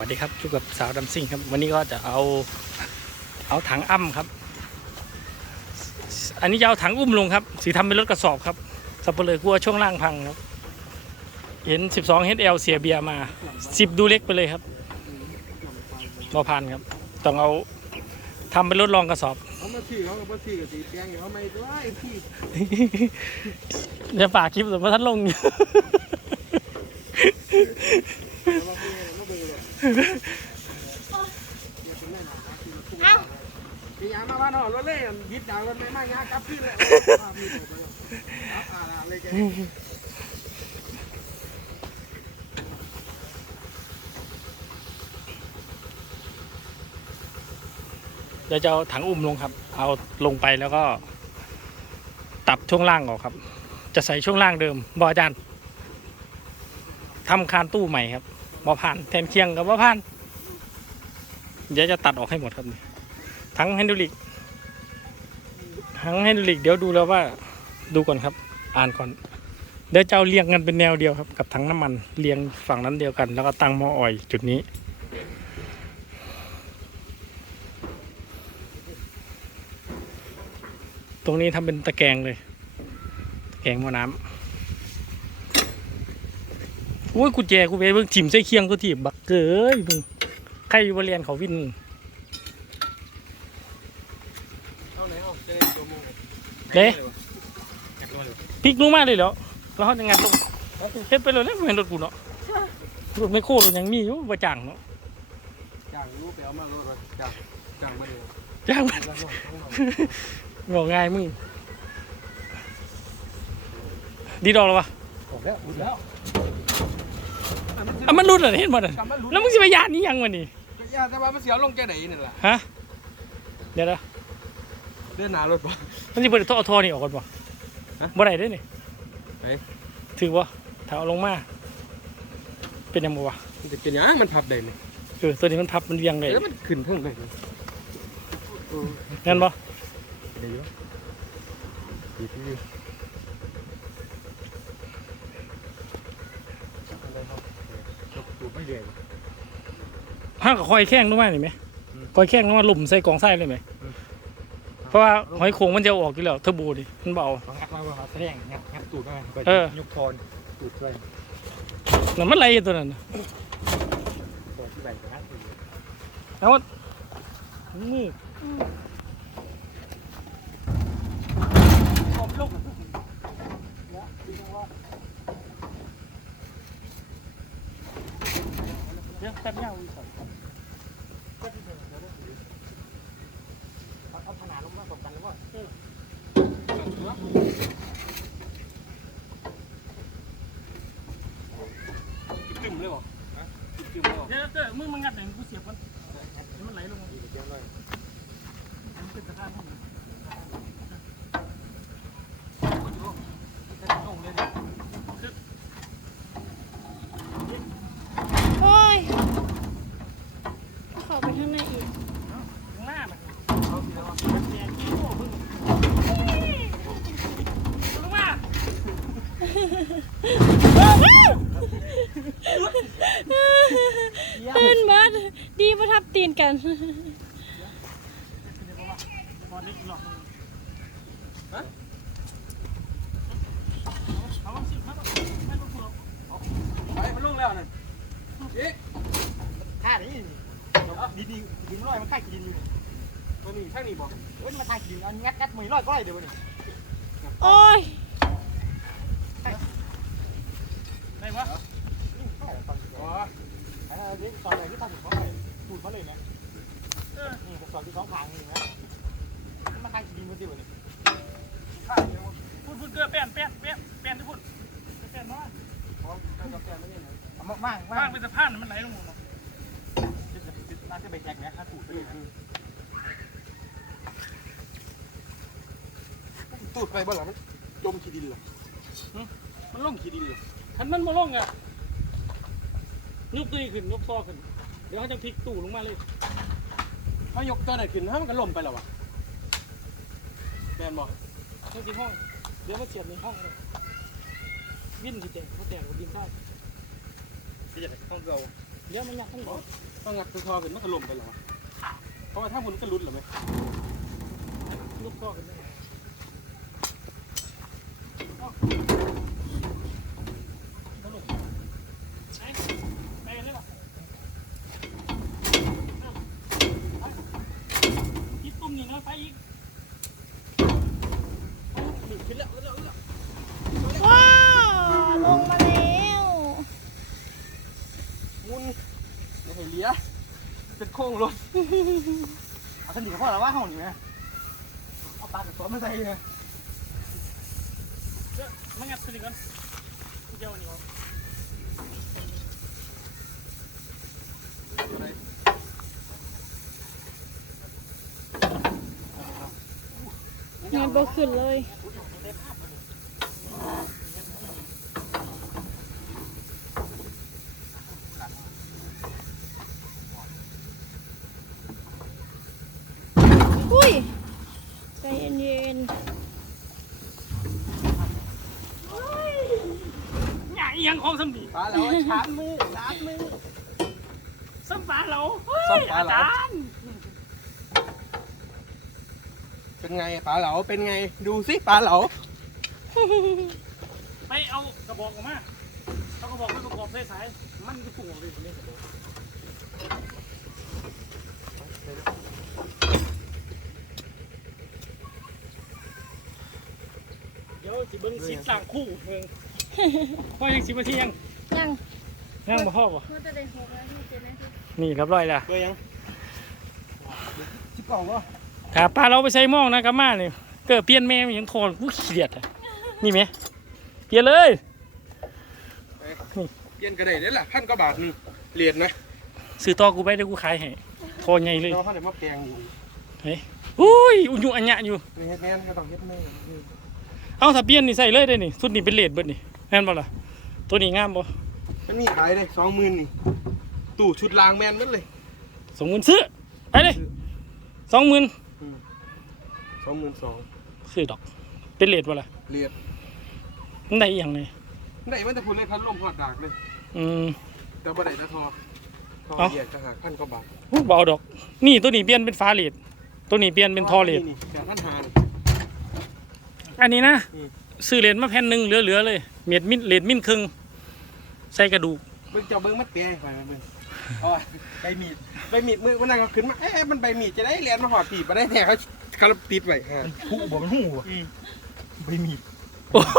สวัสดีครับอยู่กับสาวดำซิ่งครับ วันนี้ก็จะเอาเอาถังอ้ำครับ อันนี้จะเอาถังอุ้มลงครับ สีทำเป็นรถกระสอบครับสับเปลือกลัวช่วงล่างพังครับ เห็น 12 HL เสียเบียร์มา 10 ดูเล็กไปเลยครับบอพันครับ ต้องเอาทำเป็นรถรองกระสอบเขามาซื้อเขาก็มาซื้อกับสีแดงอยู่เขาไม่ได้ไอ้พี่จะฝากคลิปแต่ว่าท่านลงอยู่ เอามาเบิ่งมา เอย่าเป็นแม่หนาคือมาทุ่งมียามาบ้านนอรถเล่ยิดดาวรถไม่มายางกลับขึ้นเลยมีตัวไปแล้วอ่าอะไรแกเดี๋ยวจะเอาถังอุ้มลงครับ เอาลงไปแล้วก็ ตัดช่วงล่างออกครับ จะใส่ช่วงล่างเดิมบออาจารย์ทำคานตู้ใหม่ครับ บอผ่านแทนเคียงกับบอผ่าน เดี๋ยวจะตัดออกให้หมดครับ ทั้งไฮดรอลิก ทั้งไฮดรอลิก เดี๋ยวดูแล้วว่าดูก่อนครับ อ่านก่อน เดี๋ยวจะเอาเรียงกันเป็นแนวเดียวครับ กับถังน้ำมันเรียงฝั่งนั้นเดียวกัน แล้วก็ตั้งหม้อออยจุดนี้ตรงนี้ทำเป็นตะแกรงเลย ตะแกรงหม้อน้ำโอ้ยกูแจกูไปเบิ่งถิ่มใส่เคียงกูถีบบักเกยมึงใครอยู่บริเรียนเขาวินเอาไหนเจะได้ตัวมูเด้พลิกลงมาเลยเหรอแล้วเขาจะงานลงเฮ็ดไปเลยแล้วไม่เห็นรถกูเนาะรถไม่โคตรยังมีอยู่ว่าจ่างเนาะจ้างรู้ไปเอามารถจ้างจ้างมาเลยจ่างงอง่ายมึงดีดอกแล้ววะออกแล้วอุดแล้ว อะมันรุดเหรอเห็นบ่น่ะกลับมาลุ้นแล้วมึงสิไปยานนี้ยังวะนี่ยาแต่ว่ามันเสียวลงแกไหนนี่แหละฮะเดี๋ยวนะเดินหนารถป่ะมันจะเปิดท่อเอาท่อนี่ออกก่อนป่ะฮะบ่ได้เด้อนี่ไหน ถือว่าถ้าเอาลงมาเป็นยังไงวะมันจะเป็นยังมันพับได้ไหมเออตัวนี้มันพับมันเรียงเลยแล้วมันขึ้นเพิ่งได้งั้นบ่เดี๋ยวดีที่ดีตูไม่ เดือดห้างกับคอยแข้งลงมานี่ไหมอืมคอยแข้งลงมาหลุมใส่กองไส้เลยไหมอืม เพราะว่าหอยโขงมันจะออกอยู่แล้วเทอร์โบดิมันเบาต้องงัดมาว่าแสดงงัดงัดตูดมาเออ ยกทอนตูดด้วยนั่นมันไรตัวนั้นน่ะตัวที่ใบงัดตูดแล้วว่ามือเดี๋ยวแป๊บเดียวอีกก่อนเอาขนาดลงมาสมกันแล้วว่าเออ ตึมเลยบ่ฮะตึมเลยบ่ เดี๋ยวเดี๋ยวมึงมันงัดไหนกูเสียบมันเดี๋ยวมันไหลลงมา เดี๋ยวหน่อย มันเป็นสภาพห้อง โอ้ยเข้าไปข้างในอีก ข้างหน้ามัน เอาทีละว่า แดงขี้โม่มึงลงมา เพื่นบัดดีประทับตีนกันตอนนี้หลอกเอาสิมาไม่ต้องกลัวไปมันลงแล้วนั่นเอ๊ะท่านี้ดินดินดินลอยมันค่ายกินอยู่ตัวนี้ช่างนี่บ่เว้ยมาทายกินอันงัดงัดมือลอยก็ไรเดี๋ยวนี้โอ้ย ได้ปะอ๋ออันนี้ตอนไหนที่ทำถูกเขาไปถูกเขาเลยนะนี่สอนที่สองทางนี่นะมาทายกินมือเดียวนี่พูดพูดเกลือแป้นแป้นแป้นแป้นที่พูดแป้นน้อยพร้อมแล้วก็แกไม่ได้ไหนเอามากมากมาว่ากงเป็นสะพานมันไหลลงหมดน่าจะไปแจกนะถ้าถูกไปเลยตูดไปบ่ล่ะมันจมขี้ดินเหรอมันลงขี้ดินเหรอ คันมันมาลงอะยกตีขึ้นยกซอขึ้น เดี๋ยวเขาจะพลิกตู้ลงมาเลยเขายกตัวไหนขึ้นถ้ามันก็ล่มไปแล้ววะแมนบ่ทั้งที่ห้อง เดี๋ยวมาเสียบในห้องเลยวินที่แตกเขาแตกกับดินใต้ที่จะห้องเราเดี๋ยวมันยัดทั้งหมดต้องงัดตัวทอขึ้นมันก็ล่มไปแล้วเพราะว่าถ้ามันก็หลุดเหรอไหมลูกก็กันได้ไปเลยป่ะคิดตุ้มนี่นะไปอีก ขึ้นแล้ ว้าวลงมาแล้วมุนไม่ให้เหลียเป็นโค้งรถเอาสนิทกับพ่อแล้วว่าห้องนี่ไหมเอาปลากระสอบมาใส่ไงมางัดสนิทกันเจ้านี่วะงานบ่ขึ้นเลย อุ้ย ใจเย็น หยา อีหยังของสมดีปลาเหลาชาร์จมือชาร์จมือสัมปาเหลาสัมปาเหลาอจรย์เป็นไงปลาเหลาเป็นไงดูสิปลาเหลาไปเอากระบอกออกมาเอากระบอกไปประกอบใส่สายมันก็ปุ่งออกเลยตรงนี้กระบอกเดี๋ยวสิเบิ้งสิต่างคู่เมือง พ่อยังสิบนาทียังๆยังยังบ่พ่อบ่มันจะได้หกแล้วที่เจ็ดนาทีนี่เรียบร้อยแล้วเบอร์ยังชิบเก่าวะถ้าปลาเราไปใส่หม้องนะกับมาเนี่ยเกิดเปลี่ยนแม่มันยังทนกูขี้เกียจอะนี่ไหมเปลี่ยนเลยเย็นกระไดนี่แหละพันกว่าบาทนึงเหรียญนะซื้อต่อกูไปเดี๋ยวกูขายให้คอใหญ่เลยเราเขาเดี๋ยวมาแปลงอยู่อุ้ยอุยุอัญญะอยู่นี่เฮ็ดแม่นก็ต้องเฮ็ดแม่เอาถ้าเปลี่ยนนี่ใส่เลยได้นี่สุดนี่เป็นเลดเบิดนี่ แม่นบ่ล่ะ ตัวนี้งามบ่มันมีขายเลยสองหมื่นนี่ตู้ชุดรางแมนนั่นเลยสองหมื่นซื้อไปเลยสองหมื่นสองหมื่นสองซื้อดอก เป็นเลดบ่ล่ะเหรียญมันได้อหย่างไงไหนมันจะพูดเลยพันลมหอดดากเลย อืม แต่บ่ได้นะทอทอเอ้า เหยียดจะหาพันกว่าบาทอู้เบเอาดอก นี่ตัวนี้เปลี่ยนเป็นฟ้าเลดตัวนี้เปลี่ยนเป็นทอเลดนี่แต่ท่านหานี่อันนี้นะ อืม ซื้อเลดมาแผ่นหนึ่งเหลือๆเลยเม็ดมินเลดมินครึ่งใส่กระดูกเบิ่งเจ้าเบิ่งมัดแปลไปเบิ่งเอาอะใบมีดใบมีดมือมันนั่งเอาขึ้นมาเอ๊ะมันใบมีดจะได้เหรียญมาหอดปีบมาได้แน่เขาเขาติดไว้ฮะผู้บอกมันหูอะไม่มีโอ้โห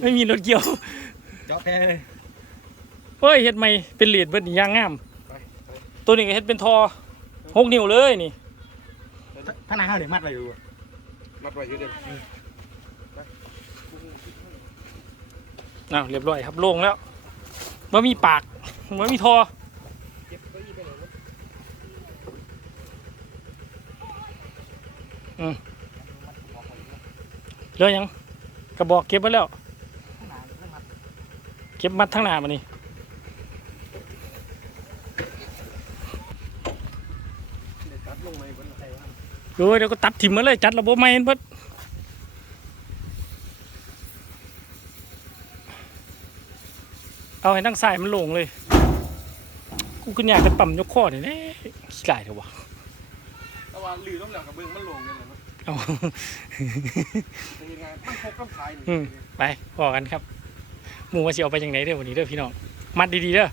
ไม่มีรถเกี่ยวเจาะแท้เลยเฮ้ยเฮ็ดใหม่เป็นเลดเบิดนี่ย่างงาม ไปไปตัวนี้ก็เฮ็ดเป็นทอหกนิ้วเลยนี่ข้างในเขาเดี๋ยวมัดอะไรอยู่มัดไว้อยู่เด้อ อ้าวเรียบร้อยครับโล่งแล้วว่ามีปากว่ามีทอเก็บเก้าอี้ไปไหนวะเหลือยังกระบอกเก็บไว้แล้ว เก็บมัดทั้งหน้ามานี่เดี๋ยวตัดลงมาอีกวันละไงวะโอ้ยเดี๋ยวก็ตัดถิ่มมาเลยจัดระบบใหม่เบิดเอาให้ทั้งสายมันโล่งเลย กูขึ้นอยากกันปั่มยกข้อเนี่ยแน่ขี้ไก่เถอะวะแต่ว่าลือต้องเหลือกับเบิ่งมันลงกันเลยเนาะเอาแต่ยังไงมันพกกับสายนี่อืมไปพอกันครับ หมูว่าสิเอาไปยังไงเด้อวันนี้เด้อพี่น้อง มัดดีๆเด้อ